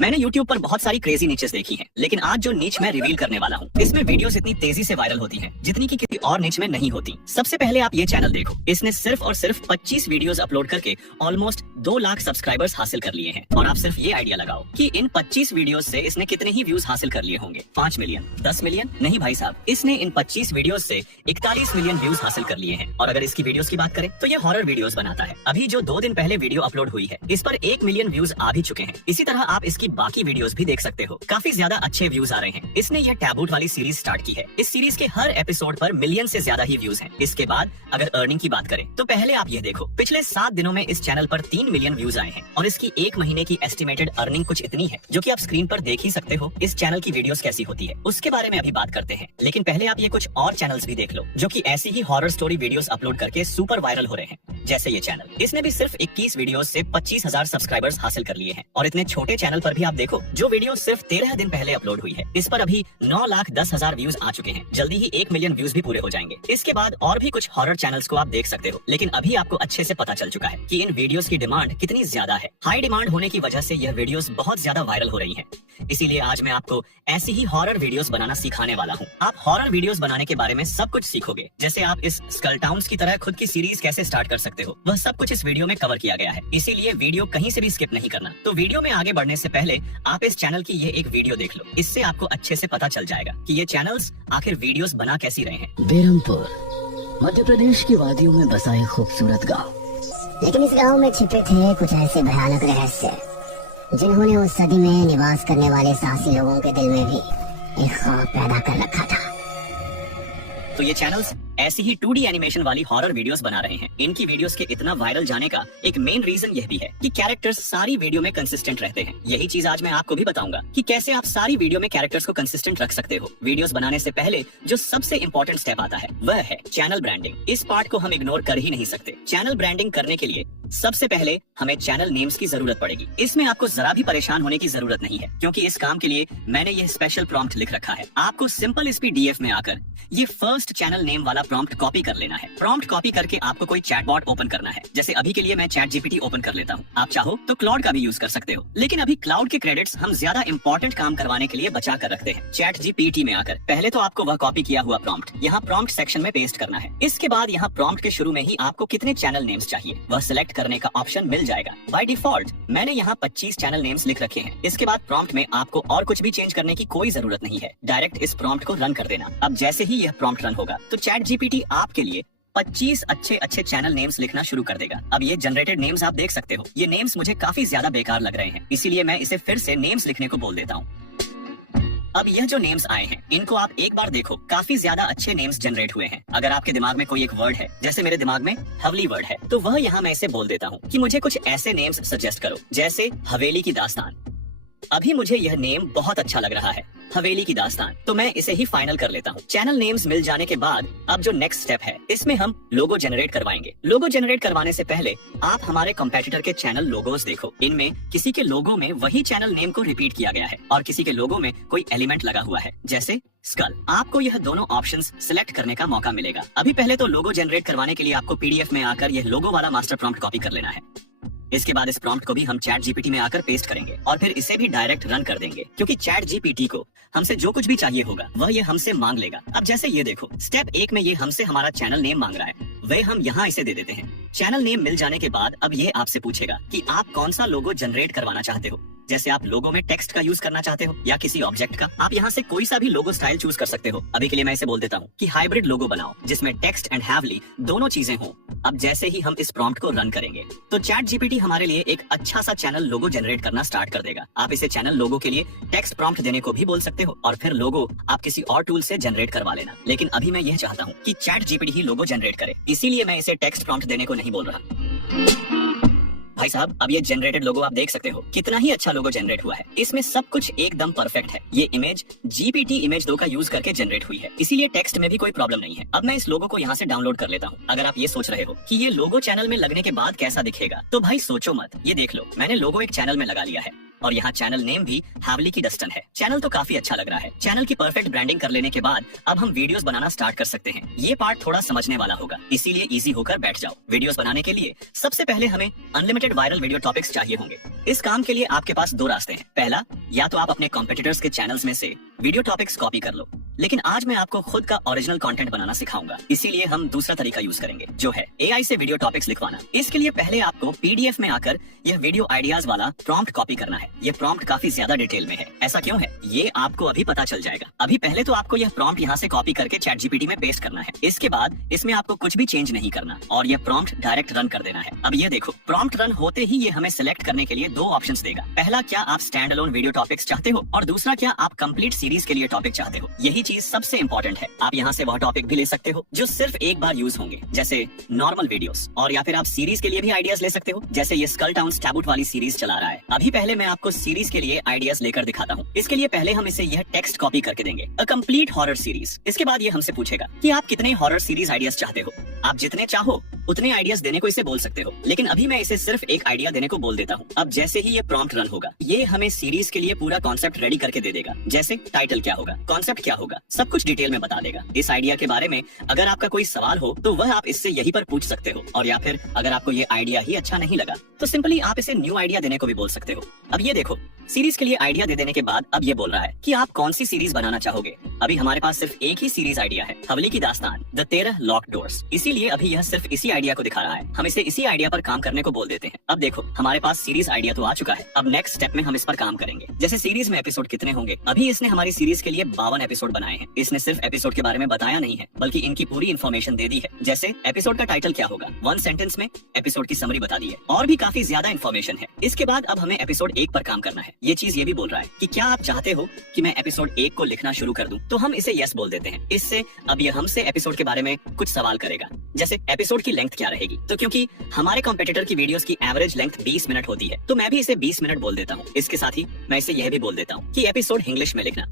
मैंने YouTube पर बहुत सारी क्रेजी नीचेस देखी हैं, लेकिन आज जो नीच मैं रिवील करने वाला हूँ, इसमें वीडियोस इतनी तेजी से वायरल होती हैं, जितनी कि किसी और नीच में नहीं होती। सबसे पहले आप ये चैनल देखो, इसने सिर्फ और सिर्फ 25 वीडियोस अपलोड करके ऑलमोस्ट 2 लाख सब्सक्राइबर्स हासिल कर लिए हैं। और आप सिर्फ ये आइडिया लगाओ कि इन 25 वीडियोस से इसने कितने ही व्यूज हासिल कर लिए होंगे। 5 मिलियन, 10 मिलियन? नहीं भाई साहब, इसने इन 25 वीडियोस से 41 मिलियन व्यूज हासिल कर लिए हैं। और अगर इसकी वीडियोस की बात करें तो ये हॉरर वीडियोस बनाता है। अभी जो 2 दिन पहले वीडियो अपलोड हुई है, इस पर 1 मिलियन व्यूज आ भी चुके हैं। इसी तरह आप इसकी बाकी वीडियोस भी देख सकते हो, काफी ज्यादा अच्छे व्यूज आ रहे हैं। इसने ये टैबूट वाली सीरीज स्टार्ट की है। इस सीरीज के हर एपिसोड पर मिलियन से ज्यादा ही व्यूज हैं। इसके बाद अगर अर्निंग की बात करें तो पहले आप ये देखो, पिछले 7 दिनों में इस चैनल पर 3 मिलियन व्यूज आए हैं और इसकी 1 महीने की एस्टिमेटेड अर्निंग कुछ इतनी है, जो कि आप स्क्रीन पर देख ही सकते हो। इस चैनल की वीडियोस कैसी होती है उसके बारे में अभी बात करते हैं, लेकिन पहले आप ये कुछ और चैनल्स भी देख लो जो कि ऐसी ही हॉरर स्टोरी वीडियोस अपलोड करके सुपर वायरल हो रहे हैं। जैसे ये चैनल, इसने भी सिर्फ 21 वीडियोस से 25,000 सब्सक्राइबर्स हासिल कर लिए हैं। और इतने छोटे चैनल पर भी आप देखो, जो वीडियो सिर्फ 13 दिन पहले अपलोड हुई है, इस पर अभी 9,10,000 व्यूज आ चुके हैं। जल्दी ही 1 मिलियन व्यूज भी पूरे हो जाएंगे। इसके बाद और भी कुछ हॉरर चैनल्स को आप देख सकते हो, लेकिन अभी आपको अच्छे से पता चल चुका है कि इन वीडियोस की डिमांड कितनी ज्यादा है। हाई डिमांड होने की वजह से यह वीडियोस बहुत ज्यादा वायरल हो रही हैं। इसीलिए आज मैं आपको ऐसी ही हॉरर वीडियोस बनाना सिखाने वाला हूँ। आप हॉरर वीडियोस बनाने के बारे में सब कुछ सीखोगे, जैसे आप इस स्कल टाउन्स की तरह खुद की सीरीज कैसे स्टार्ट कर सकते हो, वह सब कुछ इस वीडियो में कवर किया गया है। इसीलिए वीडियो कहीं से भी स्किप नहीं करना। तो वीडियो में आगे बढ़ने से पहले आप इस चैनल की ये एक वीडियो देख लो, इससे आपको अच्छे से पता चल जाएगा कि ये चैनल्स आखिर वीडियोस बना कैसी रहे हैं। बेरमपुर मध्य प्रदेश की वादियों में बसा एक खूबसूरत गाँव, लेकिन इस गांव में छिपे थे कुछ ऐसे भयानक रहस्य, जिन्होंने उस सदी में निवास करने वाले साहसी लोगों के दिल में भी एक ख्वाब पैदा कर रखा था। तो ये चैनल्स ऐसी ही 2D एनिमेशन वाली हॉरर वीडियोस बना रहे हैं। इनकी वीडियोस के इतना वायरल जाने का एक मेन रीजन यह भी है कि कैरेक्टर्स सारी वीडियो में कंसिस्टेंट रहते हैं। यही चीज आज मैं आपको भी बताऊंगा कि कैसे आप सारी वीडियो में कैरेक्टर्स को कंसिस्टेंट रख सकते हो। वीडियोस बनाने से पहले जो सबसे इंपॉर्टेंट स्टेप आता है वह है चैनल ब्रांडिंग। इस पार्ट को हम इग्नोर कर ही नहीं सकते। चैनल ब्रांडिंग करने के लिए सबसे पहले हमें चैनल नेम्स की जरूरत पड़ेगी। इसमें आपको जरा भी परेशान होने की जरूरत नहीं है, क्योंकि इस काम के लिए मैंने ये स्पेशल प्रॉम्प्ट लिख रखा है। आपको सिंपल इस PDF में आकर ये फर्स्ट चैनल नेम वाला प्रॉम्प्ट कॉपी कर लेना है। प्रॉम्प्ट कॉपी करके आपको कोई चैटबॉट ओपन करना है। जैसे अभी के लिए मैं ChatGPT ओपन कर लेता हूँ। आप चाहो तो क्लाउड का भी यूज कर सकते हो, लेकिन अभी क्लाउड के क्रेडिट्स हम ज्यादा इंपॉर्टेंट काम करवाने के लिए बचा कर रखते हैं। ChatGPT में आकर पहले तो आपको वह कॉपी किया हुआ प्रॉम्प्ट यहाँ प्रॉम्प्ट सेक्शन में पेस्ट करना है। इसके बाद यहाँ प्रॉम्प्ट के शुरू में ही आपको कितने चैनल नेम्स चाहिए वह सिलेक्ट करने का ऑप्शन मिल जाएगा। बाय डिफॉल्ट मैंने यहाँ 25 चैनल नेम्स लिख रखे हैं। इसके बाद प्रॉम्प्ट में आपको और कुछ भी चेंज करने की कोई जरूरत नहीं है। डायरेक्ट इस प्रॉम्प्ट को रन कर देना। अब जैसे ही यह प्रॉम्प्ट रन होगा तो ChatGPT आपके लिए 25 अच्छे चैनल नेम्स लिखना शुरू कर देगा। अब ये जनरेटेड नेम्स आप देख सकते हो। ये नेम्स मुझे काफी ज्यादा बेकार लग रहे हैं, इसीलिए मैं इसे फिर से नेम्स लिखने को बोल देता हूँ। अब यह जो नेम्स आए हैं, इनको आप एक बार देखो, काफी ज्यादा अच्छे नेम्स जनरेट हुए हैं। अगर आपके दिमाग में कोई एक वर्ड है, जैसे मेरे दिमाग में हवली वर्ड है, तो वह यहाँ मैं इसे बोल देता हूँ कि मुझे कुछ ऐसे नेम्स सजेस्ट करो, जैसे हवेली की दास्तान। अभी मुझे यह नेम बहुत अच्छा लग रहा है, हवेली की दास्तान, तो मैं इसे ही फाइनल कर लेता हूँ। चैनल नेम्स मिल जाने के बाद अब जो नेक्स्ट स्टेप है, इसमें हम लोगो जनरेट करवाएंगे। लोगो जनरेट करवाने से पहले आप हमारे कंपेटिटर के चैनल लोगोस देखो। इनमें किसी के लोगो में वही चैनल नेम को रिपीट किया गया है और किसी के लोगो में कोई एलिमेंट लगा हुआ है, जैसे स्कल। आपको यह दोनों ऑप्शंस सिलेक्ट करने का मौका मिलेगा। अभी पहले तो लोगो जनरेट करवाने के लिए आपको PDF में आकर यह लोगो वाला मास्टर प्रॉम्प्ट कॉपी कर लेना है। इसके बाद इस प्रॉम्प्ट को भी हम ChatGPT में आकर पेस्ट करेंगे और फिर इसे भी डायरेक्ट रन कर देंगे, क्योंकि ChatGPT को हमसे जो कुछ भी चाहिए होगा वह ये हमसे मांग लेगा। अब जैसे ये देखो, स्टेप 1 में ये हमसे हमारा चैनल नेम मांग रहा है, वह हम यहाँ इसे दे देते हैं। चैनल नेम मिल जाने के बाद अब ये आपसे पूछेगा कि आप कौन सा लोगो जनरेट करवाना चाहते हो। जैसे आप लोगो में टेक्स्ट का यूज करना चाहते हो या किसी ऑब्जेक्ट का, आप यहाँ से कोई सा भी लोगो स्टाइल चूज कर सकते हो। अभी के लिए मैं इसे बोल देता हूँ कि हाइब्रिड लोगो बनाओ, जिसमें टेक्स्ट एंड हैवली दोनों चीजें हों। अब जैसे ही हम इस प्रॉम्प्ट को रन करेंगे तो ChatGPT हमारे लिए एक अच्छा सा चैनल लोगो जनरेट करना स्टार्ट कर देगा। आप इसे चैनल लोगो के लिए टेक्स्ट प्रॉम्प्ट देने को भी बोल सकते हो और फिर लोगो आप किसी और टूल से जनरेट करवा लेना। लेकिन अभी मैं यह चाहता हूँ कि ChatGPT ही लोगो जनरेट करे, इसीलिए मैं इसे टेक्स्ट प्रॉम्प्ट देने को नहीं बोल रहा। भाई साहब, अब ये जनरेटेड लोगो आप देख सकते हो, कितना ही अच्छा लोगो जनरेट हुआ है। इसमें सब कुछ एकदम परफेक्ट है। ये इमेज GPT इमेज 2 का यूज करके जनरेट हुई है, इसीलिए टेक्स्ट में भी कोई प्रॉब्लम नहीं है। अब मैं इस लोगो को यहाँ से डाउनलोड कर लेता हूँ। अगर आप ये सोच रहे हो कि ये लोगो चैनल में लगने के बाद कैसा दिखेगा, तो भाई सोचो मत। ये देख लो, मैंने लोगो एक चैनल में लगा लिया है और यहाँ चैनल नेम भी हवेली की दास्तान है। चैनल तो काफी अच्छा लग रहा है। चैनल की परफेक्ट ब्रांडिंग कर लेने के बाद अब हम वीडियोस बनाना स्टार्ट कर सकते हैं। ये पार्ट थोड़ा समझने वाला होगा, इसीलिए इजी होकर बैठ जाओ। वीडियोस बनाने के लिए सबसे पहले हमें unlimited unlimited viral video topics चाहिए होंगे। इस काम के लिए आपके पास दो रास्ते हैं। पहला, या तो आप अपने कॉम्पिटिटर्स के चैनल्स में से वीडियो टॉपिक्स कॉपी कर लो, लेकिन आज मैं आपको खुद का ओरिजिनल कंटेंट बनाना सिखाऊंगा। इसीलिए हम दूसरा तरीका यूज करेंगे, जो है एआई से वीडियो टॉपिक्स लिखवाना। इसके लिए पहले आपको पीडीएफ में आकर यह वीडियो आइडियाज वाला प्रॉम्प्ट कॉपी करना है। यह प्रॉम्प्ट काफी ज्यादा डिटेल में है। ऐसा क्यों है, ये आपको अभी पता चल जाएगा। अभी पहले तो आपको यह प्रॉम्प्ट यहाँ से कॉपी करके ChatGPT में पेस्ट करना है। इसके बाद इसमें आपको कुछ भी चेंज नहीं करना और यह प्रॉम्प्ट डायरेक्ट रन कर देना है। अब ये देखो, प्रॉम्प्ट रन होते ही ये हमें सिलेक्ट करने के लिए दो ऑप्शंस देगा। पहला, क्या आप स्टैंड अलोन वीडियो टॉपिक्स चाहते हो, और दूसरा, क्या आप कंप्लीट सीरीज के लिए टॉपिक चाहते हो। यही चीज सबसे इंपॉर्टेंट है। आप यहाँ से वह टॉपिक भी ले सकते हो जो सिर्फ एक बार यूज होंगे, जैसे नॉर्मल वीडियोस, और या फिर आप सीरीज के लिए भी आइडियाज ले सकते हो, जैसे ये स्कल टाउन टैबूट वाली सीरीज चला रहा है। अभी पहले मैं आपको सीरीज के लिए आइडियाज लेकर दिखाता हूँ। इसके लिए पहले हम इसे यह टेक्स्ट कॉपी करके देंगे, अ कंप्लीट हॉरर सीरीज। इसके बाद ये हमसे पूछेगा कि आप कितने हॉरर सीरीज आइडियाज चाहते हो। आप जितने चाहो उतने आइडियाज देने को इसे बोल सकते हो, लेकिन अभी मैं इसे सिर्फ एक आइडिया देने को बोल देता हूँ। अब जैसे ही ये प्रॉम्प्ट रन होगा, ये हमें सीरीज के लिए पूरा कॉन्सेप्ट रेडी करके दे देगा, जैसे टाइटल क्या होगा, कॉन्सेप्ट क्या होगा, सब कुछ डिटेल में बता देगा। इस आइडिया के बारे में अगर आपका कोई सवाल हो तो वह आप इससे यहीं पर पूछ सकते हो, और या फिर अगर आपको ये आइडिया ही अच्छा नहीं लगा तो सिंपली आप इसे न्यू आइडिया देने को भी बोल सकते हो। अब ये देखो, सीरीज के लिए आइडिया दे देने के बाद अब ये बोल रहा है कि आप कौन सी सीरीज बनाना चाहोगे। अभी हमारे पास सिर्फ एक ही सीरीज आइडिया है, हवली की दास्तान, द 13 लॉक्ड डोर्स। इसीलिए अभी यह सिर्फ इसी आइडिया को दिखा रहा है। हम इसे इसी आइडिया पर काम करने को बोल देते हैं। अब देखो, हमारे पास सीरीज आइडिया तो आ चुका है। अब नेक्स्ट स्टेप में हम इस पर काम करेंगे। जैसे सीरीज में एपिसोड कितने होंगे। अभी इसने हमारी सीरीज के लिए 52 एपिसोड बनाए हैं। इसने सिर्फ एपिसोड के बारे में बताया नहीं है, बल्कि इनकी पूरी इन्फॉर्मेशन दे दी है। जैसे एपिसोड का टाइटल क्या होगा, 1 सेंटेंस में एपिसोड की समरी बता दी है, और भी काफी ज्यादा इन्फॉर्मेशन है। इसके बाद अब हमें एपिसोड 1 पर काम करना है। ये चीज ये भी बोल रहा है कि क्या आप चाहते हो कि मैं एपिसोड 1 को लिखना शुरू कर दूं, तो हम इसे यस बोल देते हैं। इससे अब ये हमसे एपिसोड के बारे में कुछ सवाल करेगा, जैसे एपिसोड की लेंथ क्या रहेगी। तो क्योंकि हमारे कॉम्पिटिटर की वीडियोस की एवरेज लेंथ 20 मिनट होती है, तो मैं भी इसे 20 मिनट बोल देता हूँ। इसके साथ ही मैं इसे यह भी बोल देता हूँ कि एपिसोड इंग्लिश में लिखना।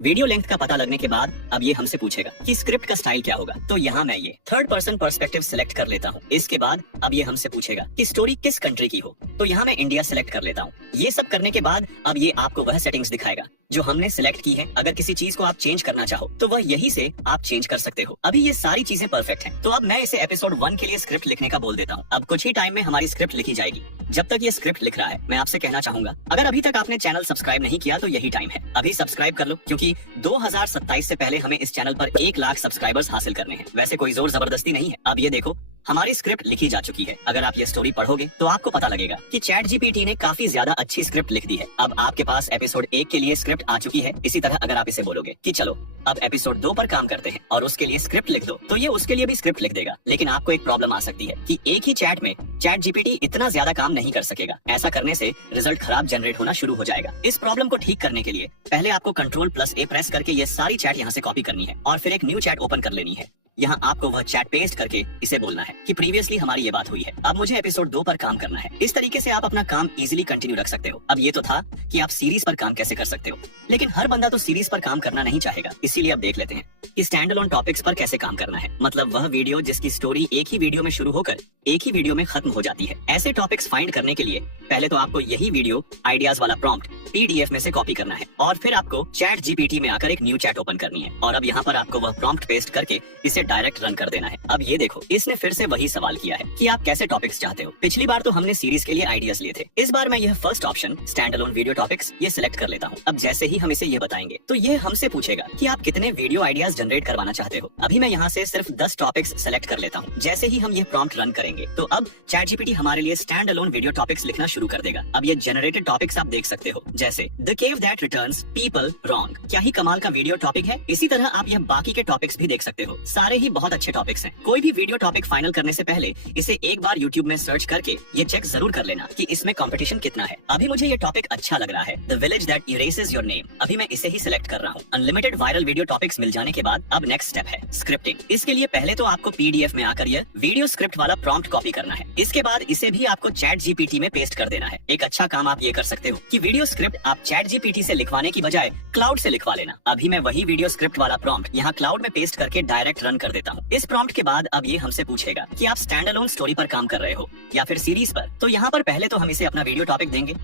वीडियो लेंथ का पता लगने के बाद अब ये हमसे पूछेगा कि स्क्रिप्ट का स्टाइल क्या होगा। तो यहाँ मैं ये थर्ड पर्सन पर्सपेक्टिव सिलेक्ट कर लेता हूँ। इसके बाद अब ये हमसे पूछेगा कि स्टोरी किस कंट्री की हो, तो यहाँ मैं इंडिया सिलेक्ट कर लेता हूँ। ये सब करने के बाद अब ये आपको वह सेटिंग्स दिखाएगा जो हमने सिलेक्ट की है। अगर किसी चीज को आप चेंज करना चाहो तो वह यही से आप चेंज कर सकते हो। अभी ये सारी चीजें परफेक्ट हैं। तो अब मैं इसे एपिसोड 1 के लिए स्क्रिप्ट लिखने का बोल देता हूँ। अब कुछ ही टाइम में हमारी स्क्रिप्ट लिखी जाएगी। जब तक ये स्क्रिप्ट लिख रहा है, मैं आपसे कहना चाहूंगा, अगर अभी तक आपने चैनल सब्सक्राइब नहीं किया तो यही टाइम है, अभी सब्सक्राइब कर लो, क्योंकि 2027 से पहले हमें इस चैनल पर 1 लाख सब्सक्राइबर्स हासिल करने हैं। वैसे कोई जोर जबरदस्ती नहीं है। अब ये देखो, हमारी स्क्रिप्ट लिखी जा चुकी है। अगर आप ये स्टोरी पढ़ोगे तो आपको पता लगेगा कि ChatGPT ने काफी ज्यादा अच्छी स्क्रिप्ट लिख दी है। अब आपके पास एपिसोड 1 के लिए स्क्रिप्ट आ चुकी है। इसी तरह अगर आप इसे बोलोगे कि चलो अब एपिसोड 2 पर काम करते हैं और उसके लिए स्क्रिप्ट लिख दो, तो ये उसके लिए भी स्क्रिप्ट लिख देगा। लेकिन आपको एक प्रॉब्लम आ सकती है कि एक ही चैट में ChatGPT इतना ज्यादा काम नहीं कर सकेगा। ऐसा करने से रिजल्ट खराब जनरेट होना शुरू हो जाएगा। इस प्रॉब्लम को ठीक करने के लिए पहले आपको Ctrl+A प्रेस करके ये सारी चैट यहाँ से कॉपी करनी है और फिर एक न्यू चैट ओपन कर लेनी है। यहाँ आपको वह चैट पेस्ट करके इसे बोलना है कि प्रीवियसली हमारी ये बात हुई है, अब मुझे एपिसोड 2 पर काम करना है। इस तरीके से आप अपना काम इजीली कंटिन्यू रख सकते हो। अब ये तो था कि आप सीरीज पर काम कैसे कर सकते हो, लेकिन हर बंदा तो सीरीज पर काम करना नहीं चाहेगा। इसीलिए अब देख लेते हैं कि स्टैंड अलोन टॉपिक्स पर कैसे काम करना है। मतलब वह वीडियो जिसकी स्टोरी एक ही वीडियो में शुरू होकर एक ही वीडियो में खत्म हो जाती है। ऐसे टॉपिक्स फाइंड करने के लिए पहले तो आपको यही वीडियो आइडियाज वाला प्रॉम्प्ट PDF में से कॉपी करना है और फिर आपको ChatGPT में आकर एक न्यू चैट ओपन करनी है और अब यहाँ पर आपको वह प्रॉम्प्ट पेस्ट करके इसे डायरेक्ट रन कर देना है। अब ये देखो, इसने फिर से वही सवाल किया है कि आप कैसे टॉपिक्स चाहते हो। पिछली बार तो हमने सीरीज के लिए आइडियाज लिए थे। इस बार मैं यह first option stand alone video topics ये सिलेक्ट कर लेता हूँ। अब जैसे ही हम इसे ये बताएंगे तो ये हमसे पूछेगा कि आप कितने वीडियो आइडियाज जनरेट करवाना चाहते हो। अभी मैं यहाँ से सिर्फ 10 टॉपिक्स सेलेक्ट कर लेता हूँ। जैसे ही हम ये प्रॉम्प्ट रन करेंगे तो अब ChatGPT हमारे लिए स्टैंड अलोन वीडियो टॉपिक्स लिखना शुरू कर देगा। अब ये जनरेटेड टॉपिक्स आप देख सकते हो, जैसे the cave that returns people wrong. क्या ही कमाल का वीडियो टॉपिक है। इसी तरह आप यह बाकी के टॉपिक्स भी देख सकते हो। सारे ही बहुत अच्छे टॉपिक्स हैं। कोई भी वीडियो टॉपिक फाइनल करने से पहले इसे एक बार YouTube में सर्च करके ये चेक जरूर कर लेना कि इसमें कंपटीशन कितना है। अभी मुझे ये टॉपिक अच्छा लग रहा है, the village that erases your name. अभी मैं इसे ही सिलेक्ट कर रहा हूँ। अनलिमिटेड वायरल वीडियो टॉपिक्स मिल जाने के बाद अब नेक्स्ट स्टेप है स्क्रिप्टिंग। इसके लिए पहले तो आपको PDF में आकर यह वीडियो स्क्रिप्ट वाला प्रॉम्प्ट कॉपी करना है। इसके बाद इसे भी आपको ChatGPT में पेस्ट कर देना है। एक अच्छा काम आप ये कर सकते हो कि वीडियो स्क्रिप्ट आप ChatGPT से लिखवाने की बजाय क्लाउड से लिखवा लेना। अभी मैं वही वीडियो स्क्रिप्ट वाला प्रॉम्प्ट यहाँ क्लाउड में पेस्ट करके डायरेक्ट रन कर देता हूँ। इस प्रॉम्प्ट के बाद अब ये हमसे पूछेगा कि आप स्टैंड अलोन स्टोरी पर काम कर रहे हो या फिर सीरीज पर। तो यहाँ पर पहले तो हम इसे अपना वीडियो टॉपिक देंगे।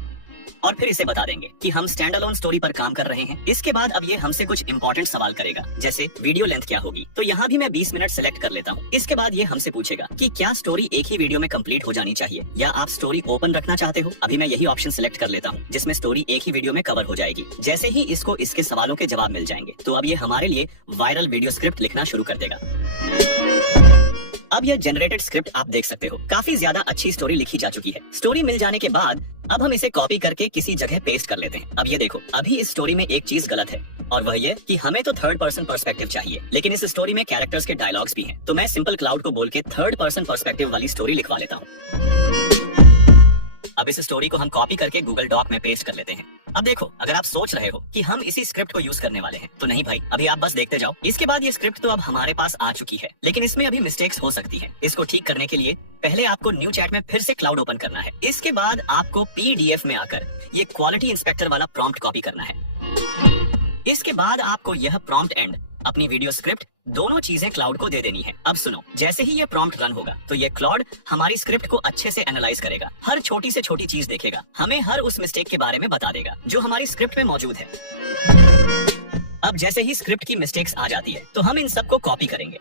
और फिर इसे बता देंगे कि हम स्टैंड अलोन स्टोरी पर काम कर रहे हैं। इसके बाद अब ये हमसे कुछ इंपॉर्टेंट सवाल करेगा, जैसे वीडियो लेंथ क्या होगी। तो यहाँ भी मैं 20 मिनट सेलेक्ट कर लेता हूँ। इसके बाद ये हमसे पूछेगा कि क्या स्टोरी एक ही वीडियो में कंप्लीट हो जानी चाहिए या आप स्टोरी ओपन रखना चाहते हो। अभी मैं यही ऑप्शन सिलेक्ट कर लेता हूँ जिसमें स्टोरी एक ही वीडियो में कवर हो जाएगी। जैसे ही इसको इसके सवालों के जवाब मिल जाएंगे तो अब ये हमारे लिए वायरल वीडियो स्क्रिप्ट लिखना शुरू कर देगा। अब यह जनरेटेड स्क्रिप्ट आप देख सकते हो, काफी ज्यादा अच्छी स्टोरी लिखी जा चुकी है। स्टोरी मिल जाने के बाद अब हम इसे कॉपी करके किसी जगह पेस्ट कर लेते हैं। अब ये देखो, अभी इस स्टोरी में एक चीज गलत है और वह ये कि हमें तो थर्ड पर्सन पर्सपेक्टिव चाहिए, लेकिन इस स्टोरी में कैरेक्टर्स के डायलॉग्स भी हैं। तो मैं सिंपल क्लाउड को बोल के थर्ड पर्सन पर्सपेक्टिव वाली स्टोरी लिखवा लेता हूँ। अब इस स्टोरी को हम कॉपी करके गूगल डॉक में पेस्ट कर लेते हैं। अब देखो, अगर आप सोच रहे हो कि हम इसी स्क्रिप्ट को यूज करने वाले हैं, तो नहीं भाई, अभी आप बस देखते जाओ। इसके बाद ये स्क्रिप्ट तो अब हमारे पास आ चुकी है, लेकिन इसमें अभी मिस्टेक्स हो सकती हैं। इसको ठीक करने के लिए पहले आपको न्यू चैट में फिर से क्लाउड ओपन करना है। इसके बाद आपको पीडीएफ में आकर ये क्वालिटी इंस्पेक्टर वाला प्रॉम्प्ट कॉपी करना है। इसके बाद आपको यह प्रॉम्प्ट एंड अपनी वीडियो स्क्रिप्ट दोनों चीजें क्लाउड को दे देनी है। अब सुनो, जैसे ही ये प्रॉम्प्ट रन होगा तो ये क्लाउड हमारी स्क्रिप्ट को अच्छे से एनालाइज करेगा, हर छोटी से छोटी चीज देखेगा, हमें हर उस मिस्टेक के बारे में बता देगा जो हमारी स्क्रिप्ट में मौजूद है। अब जैसे ही स्क्रिप्ट की मिस्टेक्स आ जाती है तो हम इन सबको कॉपी करेंगे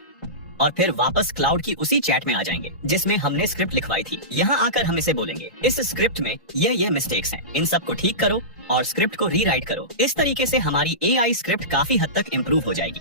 और फिर वापस क्लाउड की उसी चैट में आ जाएंगे जिसमें हमने स्क्रिप्ट लिखवाई थी। यहाँ आकर हम इसे बोलेंगे, इस स्क्रिप्ट में ये मिस्टेक्स हैं, इन सबको ठीक करो और स्क्रिप्ट को रीराइट करो। इस तरीके से हमारी एआई स्क्रिप्ट काफी हद तक इम्प्रूव हो जाएगी।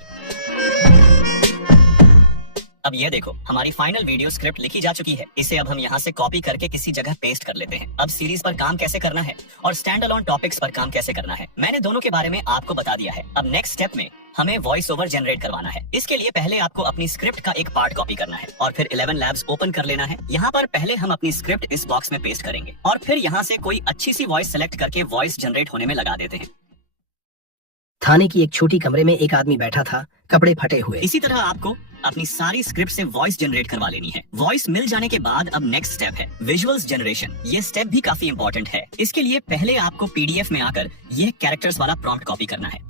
अब ये देखो, हमारी फाइनल वीडियो स्क्रिप्ट लिखी जा चुकी है। इसे अब हम यहाँ से कॉपी करके किसी जगह पेस्ट कर लेते हैं। अब सीरीज पर काम कैसे करना है और स्टैंड अलोन टॉपिक्स पर काम कैसे करना है, मैंने दोनों के बारे में आपको बता दिया है। अब नेक्स्ट स्टेप में हमें वॉइस ओवर जनरेट करवाना है। इसके लिए पहले आपको अपनी स्क्रिप्ट का एक पार्ट कॉपी करना है और फिर 11 लैब्स ओपन कर लेना है। यहाँ पर पहले हम अपनी स्क्रिप्ट इस बॉक्स में पेस्ट करेंगे और फिर यहाँ से कोई अच्छी सी वॉइस सेलेक्ट करके वॉइस जनरेट होने में लगा देते हैं। थाने की एक छोटी कमरे में एक आदमी बैठा था, कपड़े फटे हुए। इसी तरह आपको अपनी सारी स्क्रिप्ट से वॉइस जनरेट करवा लेनी है। वॉइस मिल जाने के बाद अब नेक्स्ट स्टेप है विजुअल्स जनरेशन। ये स्टेप भी काफी इंपॉर्टेंट है। इसके लिए पहले आपको पीडीएफ में आकर यह कैरेक्टर्स वाला प्रॉम्प्ट कॉपी करना है।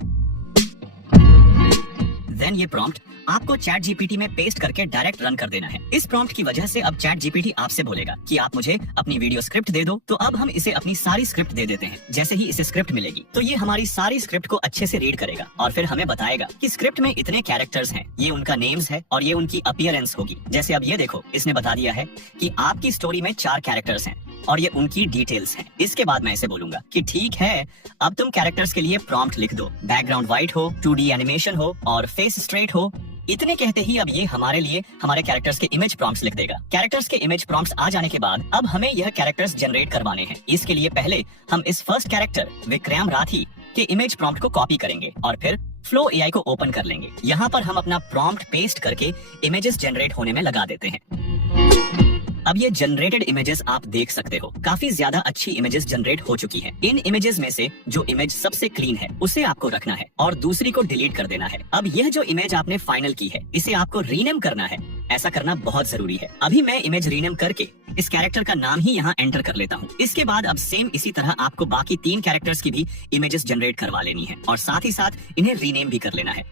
देन ये प्रॉम्प्ट आपको चैट जीपीटी में पेस्ट करके डायरेक्ट रन कर देना है। इस प्रॉम्प्ट की वजह से अब चैट जीपीटी आपसे बोलेगा कि आप मुझे अपनी वीडियो स्क्रिप्ट दे दो। तो अब हम इसे अपनी सारी स्क्रिप्ट दे देते हैं। जैसे ही इसे स्क्रिप्ट मिलेगी तो ये हमारी सारी स्क्रिप्ट को अच्छे से रीड करेगा और फिर हमें बताएगा कि स्क्रिप्ट में इतने कैरेक्टर्स हैं, ये उनका नेम्स है और ये उनकी अपीयरेंस होगी। जैसे अब ये देखो, इसने बता दिया है कि आपकी स्टोरी में 4 कैरेक्टर्स हैं और ये उनकी डिटेल्स हैं। इसके बाद मैं इसे बोलूंगा कि ठीक है, अब तुम कैरेक्टर्स के लिए प्रॉम्प्ट लिख दो, बैकग्राउंड व्हाइट हो, 2D एनिमेशन हो और फेस स्ट्रेट हो। इतने कहते ही अब ये हमारे लिए हमारे कैरेक्टर्स के इमेज प्रॉम्प्ट्स लिख देगा। कैरेक्टर्स के इमेज प्रॉम्प्ट्स आ जाने के बाद अब हमें यह कैरेक्टर्स जनरेट करवाने हैं। इसके लिए पहले हम इस फर्स्ट कैरेक्टर विक्रम राठी के इमेज प्रॉम्प्ट को कॉपी करेंगे और फिर फ्लो एआई को ओपन कर लेंगे। यहाँ पर हम अपना प्रॉम्प्ट पेस्ट करके इमेजेस जनरेट होने में लगा देते हैं। अब ये जनरेटेड इमेजेस आप देख सकते हो, काफी ज्यादा अच्छी इमेजेस जनरेट हो चुकी हैं। इन इमेजेस में से जो इमेज सबसे क्लीन है उसे आपको रखना है और दूसरी को डिलीट कर देना है। अब यह जो इमेज आपने फाइनल की है इसे आपको रीनेम करना है। ऐसा करना बहुत जरूरी है। अभी मैं इमेज रीनेम करके इस कैरेक्टर का नाम ही यहाँ एंटर कर लेता हूँ। इसके बाद अब सेम इसी तरह आपको बाकी 3 कैरेक्टर्स की भी इमेजेस जनरेट करवा लेनी है और साथ ही साथ इन्हें रीनेम भी कर लेना है।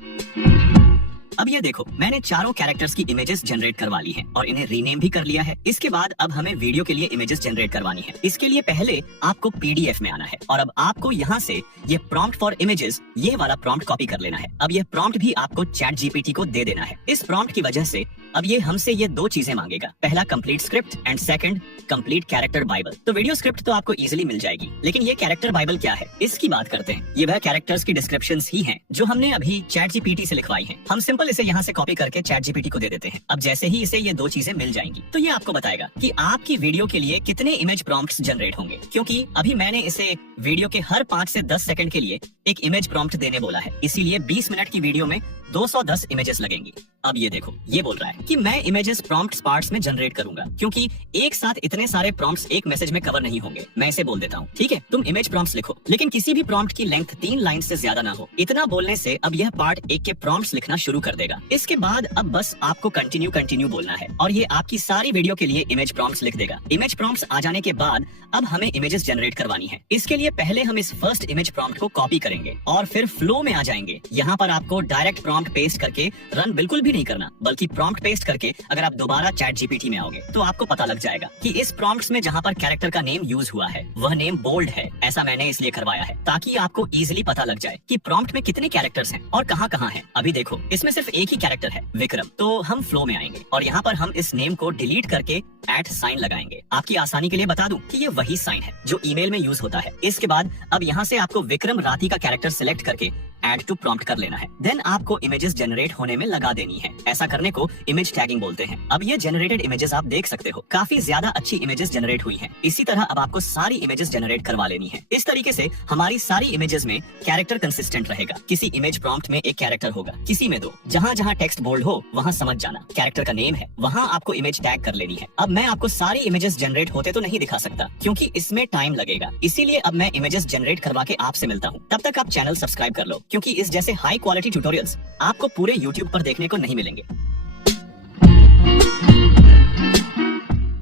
अब ये देखो, मैंने चारों कैरेक्टर्स की इमेजेस जनरेट करवा ली हैं और इन्हें रीनेम भी कर लिया है। इसके बाद अब हमें वीडियो के लिए इमेजेस जनरेट करवानी है। इसके लिए पहले आपको पीडीएफ में आना है और अब आपको यहाँ से ये प्रॉम्प्ट फॉर इमेजेस ये वाला प्रॉम्प्ट कॉपी कर लेना है। अब ये प्रॉम्प्ट भी आपको चैट जीपीटी को दे देना है। इस प्रॉम्प्ट की वजह से अब ये हमसे ये 2 चीजें मांगेगा, पहला complete script and second complete character Bible. तो वीडियो स्क्रिप्ट तो आपको इजीली मिल जाएगी, लेकिन ये कैरेक्टर बाइबल क्या है इसकी बात करते हैं। ये वह कैरेक्टर्स की डिस्क्रिप्शंस ही हैं जो हमने अभी चैट जीपीटी से लिखवाई हैं। हम सिंपल इसे यहाँ से कॉपी करके चैट जीपीटी को दे देते हैं। अब जैसे ही इसे ये 2 चीजें मिल जाएंगी तो ये आपको बताएगा कि आपकी वीडियो के लिए कितने इमेज प्रॉम्प्ट्स जनरेट होंगे, क्योंकि अभी मैंने इसे वीडियो के हर 5 से 10 सेकंड के लिए एक इमेज प्रॉम्प्ट देने बोला है। इसीलिए 20 मिनट की वीडियो में 210 इमेजेस लगेंगी। अब ये देखो, ये बोल रहा है कि मैं इमेजेस प्रॉम्प्ट्स पार्ट्स में जनरेट करूंगा, क्योंकि एक साथ इतने सारे प्रॉम्प्ट्स एक मैसेज में कवर नहीं होंगे। मैं इसे बोल देता हूँ, ठीक है, तुम इमेज प्रॉम्प्ट्स लिखो, लेकिन किसी भी प्रॉम्प्ट की लेंथ 3 लाइन से ज्यादा ना हो। इतना बोलने से अब यह पार्ट 1 के प्रॉम्प्ट्स लिखना शुरू कर कर देगा। इसके बाद अब बस आपको कंटिन्यू बोलना है और ये आपकी सारी वीडियो के लिए इमेज प्रॉम्प्ट्स लिख देगा। इमेज प्रॉम्प्ट्स आ जाने के बाद अब हमें इमेजेस जनरेट करवानी है। इसके लिए पहले हम इस फर्स्ट इमेज प्रॉम्प्ट को कॉपी करेंगे और फिर फ्लो में आ जाएंगे। यहाँ पर आपको डायरेक्ट प्रॉम्प्ट पेस्ट करके रन बिल्कुल भी नहीं करना, बल्कि प्रॉम्प्ट पेस्ट करके अगर आप दोबारा चैट जीपीटी में आओगे तो आपको पता लग जाएगा कि इस प्रॉम्प्ट्स में जहाँ पर कैरेक्टर का नेम यूज हुआ है वह नेम बोल्ड है। ऐसा मैंने इसलिए करवाया है ताकि आपको इजीली पता लग जाए कि प्रॉम्प्ट में कितने कैरेक्टर्स हैं और कहाँ हैं। अभी देखो इसमें सिर्फ एक ही कैरेक्टर है, विक्रम। तो हम फ्लो में आएंगे और यहाँ पर हम इस नेम को डिलीट करके @ लगाएंगे। आपकी आसानी के लिए बता दूं कि ये वही साइन है जो ईमेल में यूज होता है। इसके बाद अब यहाँ से आपको विक्रम राठी का कैरेक्टर सिलेक्ट करके ऐड टू प्रॉम्प्ट कर लेना है। देन आपको इमेजेस जनरेट होने में लगा देनी है। ऐसा करने को इमेज टैगिंग बोलते हैं। अब ये जनरेटेड इमेजेस आप देख सकते हो, काफी ज्यादा अच्छी इमेजेस जनरेट हुई हैं। इसी तरह अब आपको सारी इमेजेस जनरेट करवा लेनी है। इस तरीके से हमारी सारी इमेजेस में कैरेक्टर कंसिस्टेंट रहेगा। किसी इमेज प्रॉम्प्ट में एक कैरेक्टर होगा, किसी में 2। जहाँ जहाँ टेक्स्ट बोल्ड हो वहाँ समझ जाना कैरेक्टर का नेम है, वहाँ आपको इमेज टैग कर लेनी है। अब मैं आपको सारी इमेजेस जनरेट होते तो नहीं दिखा सकता क्योंकि इसमें टाइम लगेगा, इसीलिए अब मैं इमेजेस जनरेट करवा के आपसे मिलता हूँ। तब तक आप चैनल सब्सक्राइब कर लो क्योंकि इस जैसे हाई क्वालिटी ट्यूटोरियल्स आपको पूरे YouTube पर देखने को नहीं मिलेंगे।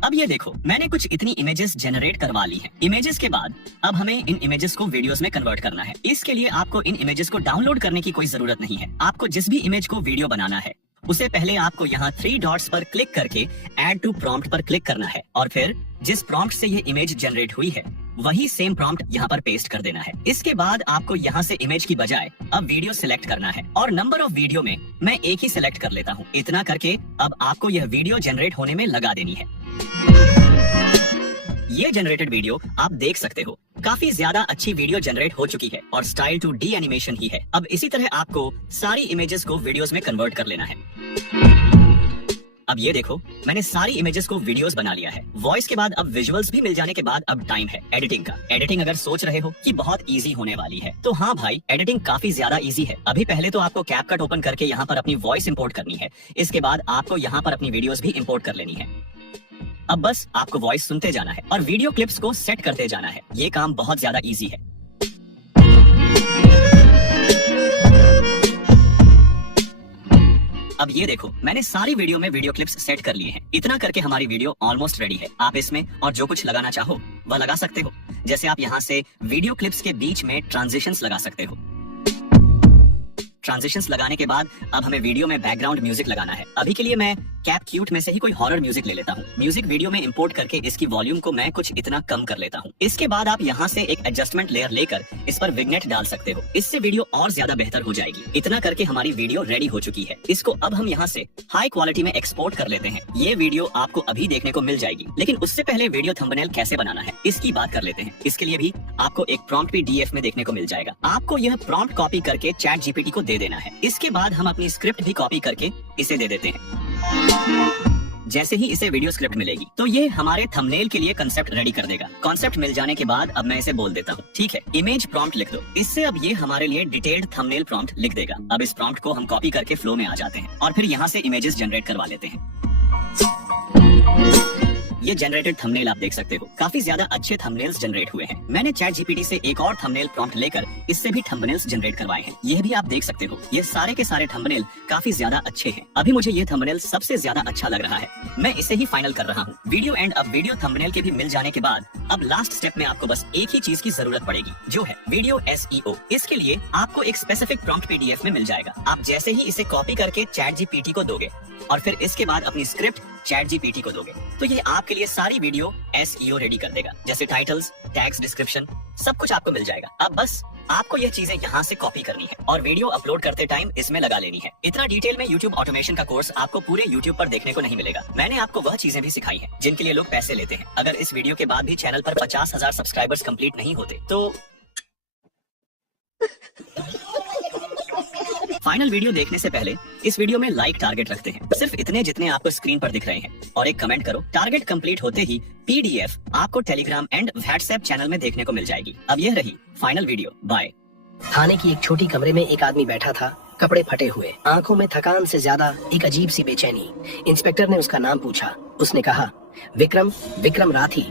अब ये देखो मैंने कुछ इतनी इमेजेस जनरेट करवा ली हैं। इमेजेस के बाद अब हमें इन इमेजेस को वीडियोस में कन्वर्ट करना है। इसके लिए आपको इन इमेजेस को डाउनलोड करने की कोई जरूरत नहीं है। आपको जिस भी इमेज को वीडियो बनाना है उसे पहले आपको यहाँ 3 डॉट्स पर क्लिक करके ऐड टू प्रॉम्प्ट पर क्लिक करना है और फिर जिस प्रॉम्प्ट से ये इमेज जनरेट हुई है वही सेम प्रॉम्प्ट यहाँ पर पेस्ट कर देना है। इसके बाद आपको यहाँ से इमेज की बजाय अब वीडियो सिलेक्ट करना है और नंबर ऑफ वीडियो में मैं एक ही सिलेक्ट कर लेता हूँ। इतना करके अब आपको यह वीडियो जनरेट होने में लगा देनी है। ये जनरेटेड वीडियो आप देख सकते हो, काफी ज्यादा अच्छी वीडियो जनरेट हो चुकी है और स्टाइल टू डी एनिमेशन ही है। अब इसी तरह आपको सारी इमेजेस को वीडियोस में कन्वर्ट कर लेना है। अब ये देखो मैंने सारी इमेजेस को वीडियोस बना लिया है। वॉइस के बाद अब विजुअल्स भी मिल जाने के बाद अब टाइम है एडिटिंग का। एडिटिंग अगर सोच रहे हो कि बहुत इजी होने वाली है तो हाँ भाई, एडिटिंग काफी ज्यादा इजी है। अभी पहले तो आपको कैपकट ओपन करके यहाँ पर अपनी वॉइस इंपोर्ट करनी है। इसके बाद आपको यहाँ पर अपनी वीडियोस भी इंपोर्ट कर लेनी है। अब बस आपको वॉइस सुनते जाना है और वीडियो क्लिप्स को सेट करते जाना है। ये काम बहुत ज्यादा इजी है। अब ये देखो मैंने सारी वीडियो में वीडियो क्लिप्स सेट कर लिए हैं। इतना करके हमारी वीडियो ऑलमोस्ट रेडी है। आप इसमें और जो कुछ लगाना चाहो वह लगा सकते हो। जैसे आप यहाँ से वीडियो क्लिप्स के बीच में ट्रांजिशंस लगा सकते हो। ट्रांजिशंस लगाने के बाद अब हमें वीडियो में बैकग्राउंड म्यूजिक लगाना है। अभी के लिए मैं कैप क्यूट में से ही कोई हॉरर म्यूजिक ले लेता हूँ। म्यूजिक वीडियो में इंपोर्ट करके इसकी वॉल्यूम को मैं कुछ इतना कम कर लेता हूँ। इसके बाद आप यहाँ से एक एडजस्टमेंट लेयर लेकर इस पर विग्नेट डाल सकते हो। इससे वीडियो और ज्यादा बेहतर हो जाएगी। इतना करके हमारी वीडियो रेडी हो चुकी है। इसको अब हम यहाँ से हाई क्वालिटी में एक्सपोर्ट कर लेते हैं। ये वीडियो आपको अभी देखने को मिल जाएगी, लेकिन उससे पहले वीडियो थंबनेल कैसे बनाना है इसकी बात कर लेते हैं। इसके लिए भी आपको एक प्रॉम्प्ट PDF में देखने को मिल जाएगा। आपको यह प्रॉम्प्ट कॉपी करके चैट जीपीटी को दे देना है। इसके बाद हम अपनी स्क्रिप्ट भी कॉपी करके इसे दे देते हैं। जैसे ही इसे वीडियो स्क्रिप्ट मिलेगी तो ये हमारे थंबनेल के लिए कंसेप्ट रेडी कर देगा। कॉन्सेप्ट मिल जाने के बाद अब मैं इसे बोल देता हूँ, ठीक है इमेज प्रॉम्प्ट लिख दो। इससे अब ये हमारे लिए डिटेल्ड थंबनेल प्रॉम्प्ट लिख देगा। अब इस प्रॉम्प्ट को हम कॉपी करके फ्लो में आ जाते हैं और फिर यहाँ से इमेजेस जनरेट करवा लेते हैं। ये जनरेटेड थंबनेल आप देख सकते हो, काफी ज्यादा अच्छे थंबनेल्स जनरेट हुए हैं। मैंने चैट जीपीटी से एक और थंबनेल प्रॉम्प्ट लेकर इससे भी थंबनेल्स जनरेट करवाए हैं। ये भी आप देख सकते हो, ये सारे के सारे थंबनेल काफी ज्यादा अच्छे हैं। अभी मुझे ये थंबनेल सबसे ज्यादा अच्छा लग रहा है। मैं इसे ही फाइनल कर रहा हूँ। वीडियो एंड अब वीडियो थंबनेल के भी मिल जाने के बाद अब लास्ट स्टेप में आपको बस एक ही चीज की जरूरत पड़ेगी, जो है वीडियो SEO। इसके लिए आपको एक स्पेसिफिक प्रॉम्प्ट PDF में मिल जाएगा। आप जैसे ही इसे कॉपी करके चैट जीपीटी को दोगे और फिर इसके बाद अपनी स्क्रिप्ट चैट जीपीटी को दोगे तो ये आपके लिए सारी वीडियो SEO रेडी कर देगा। जैसे टाइटल्स, टैग्स, डिस्क्रिप्शन सब कुछ आपको मिल जाएगा। अब बस आपको यह चीजें यहाँ से कॉपी करनी है और वीडियो अपलोड करते टाइम इसमें लगा लेनी है। इतना डिटेल में YouTube ऑटोमेशन का कोर्स आपको पूरे YouTube पर देखने को नहीं मिलेगा। मैंने आपको वह चीजें भी सिखाई हैं जिनके लिए लोग पैसे लेते हैं। अगर इस वीडियो के बाद भी चैनल पर 50,000 सब्सक्राइबर्स कंप्लीट नहीं होते तो फाइनल वीडियो देखने से पहले इस वीडियो में लाइक टारगेट रखते हैं, सिर्फ इतने जितने आपको स्क्रीन पर दिख रहे हैं, और एक कमेंट करो। टारगेट कंप्लीट होते ही PDF आपको टेलीग्राम एंड व्हाट्सएप चैनल में देखने को मिल जाएगी। अब यह रही फाइनल वीडियो। बाय। थाने की एक छोटी कमरे में एक आदमी बैठा था। कपड़े फटे हुए, आंखों में थकान से ज्यादा एक अजीब सी बेचैनी। इंस्पेक्टर ने उसका नाम पूछा। उसने कहा, विक्रम राठी।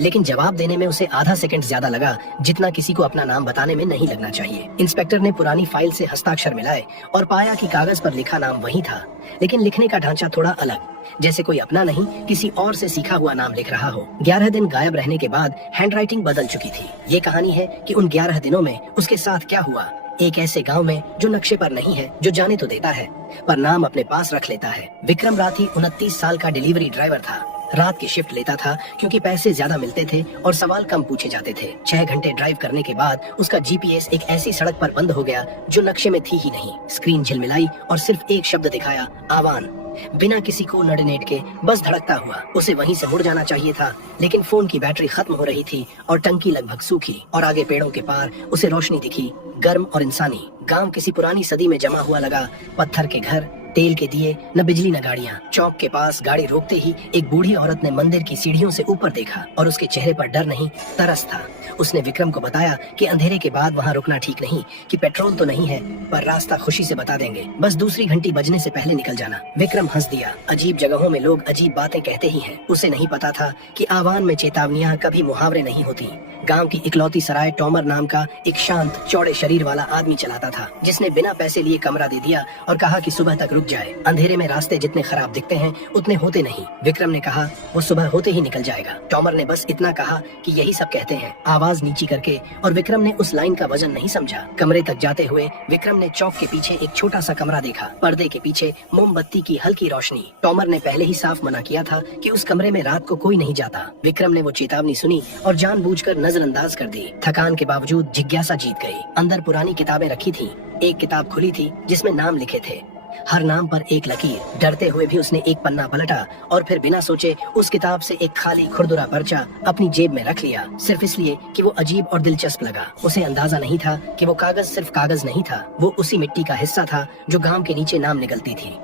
लेकिन जवाब देने में उसे आधा सेकंड ज्यादा लगा जितना किसी को अपना नाम बताने में नहीं लगना चाहिए। इंस्पेक्टर ने पुरानी फाइल से हस्ताक्षर मिलाए और पाया कि कागज पर लिखा नाम वही था, लेकिन लिखने का ढांचा थोड़ा अलग, जैसे कोई अपना नहीं किसी और से सीखा हुआ नाम लिख रहा हो। 11 दिन गायब रहने के बाद हैंडराइटिंग बदल चुकी थी। ये कहानी है कि उन 11 दिनों में उसके साथ क्या हुआ, एक ऐसे गांव में जो नक्शे पर नहीं है, जो जाने तो देता है पर नाम अपने पास रख लेता है। विक्रम राठी 29 साल का डिलीवरी ड्राइवर था। रात की शिफ्ट लेता था क्योंकि पैसे ज्यादा मिलते थे और सवाल कम पूछे जाते थे। 6 घंटे ड्राइव करने के बाद उसका जीपीएस एक ऐसी सड़क पर बंद हो गया जो नक्शे में थी ही नहीं। स्क्रीन झिलमिलाई और सिर्फ एक शब्द दिखाया, आवान। बिना किसी कोऑर्डिनेट के बस धड़कता हुआ। उसे वहीं से मुड़ जाना चाहिए था, लेकिन फोन की बैटरी खत्म हो रही थी और टंकी लगभग सूखी। और आगे पेड़ों के पार उसे रोशनी दिखी, गर्म और इंसानी। गांव किसी पुरानी सदी में जमा हुआ लगा। पत्थर के घर, तेल के दिए, न बिजली न गाड़ियां। चौक के पास गाड़ी रोकते ही एक बूढ़ी औरत ने मंदिर की सीढ़ियों से ऊपर देखा और उसके चेहरे पर डर नहीं, तरस था। उसने विक्रम को बताया कि अंधेरे के बाद वहाँ रुकना ठीक नहीं, कि पेट्रोल तो नहीं है पर रास्ता खुशी से बता देंगे, बस दूसरी घंटी बजने से पहले निकल जाना। विक्रम हंस दिया। अजीब जगहों में लोग अजीब बातें कहते ही हैं। उसे नहीं पता था कि आवान में चेतावनियां कभी मुहावरे नहीं होती। गांव की इकलौती सराय टॉमर नाम का एक शांत चौड़े शरीर वाला आदमी चलाता था, जिसने बिना पैसे लिए कमरा दे दिया और कहा कि सुबह तक रुक जाए। अंधेरे में रास्ते जितने खराब दिखते हैं उतने होते नहीं। विक्रम ने कहा वो सुबह होते ही निकल जाएगा। टॉमर ने बस इतना कहा कि यही सब कहते हैं, आवाज नीची करके, और विक्रम ने उस लाइन का वजन नहीं समझा। कमरे तक जाते हुए विक्रम ने चौक के पीछे एक छोटा सा कमरा देखा। पर्दे के पीछे मोमबत्ती की हल्की रोशनी। टॉमर ने पहले ही साफ मना किया था कि उस कमरे में रात को कोई नहीं जाता। विक्रम ने वो चेतावनी सुनी और जानबूझकर नजरअंदाज कर दी। थकान के बावजूद जिज्ञासा जीत गई। अंदर पुरानी किताबें रखी थी। एक किताब खुली थी जिसमें नाम लिखे थे, हर नाम पर एक लकीर। डरते हुए भी उसने एक पन्ना पलटा और फिर बिना सोचे उस किताब से एक खाली खुरदुरा पर्चा अपनी जेब में रख लिया, सिर्फ इसलिए कि वो अजीब और दिलचस्प लगा। उसे अंदाजा नहीं था कि वो कागज सिर्फ कागज नहीं था, वो उसी मिट्टी का हिस्सा था जो गांव के नीचे नाम निकलती थी।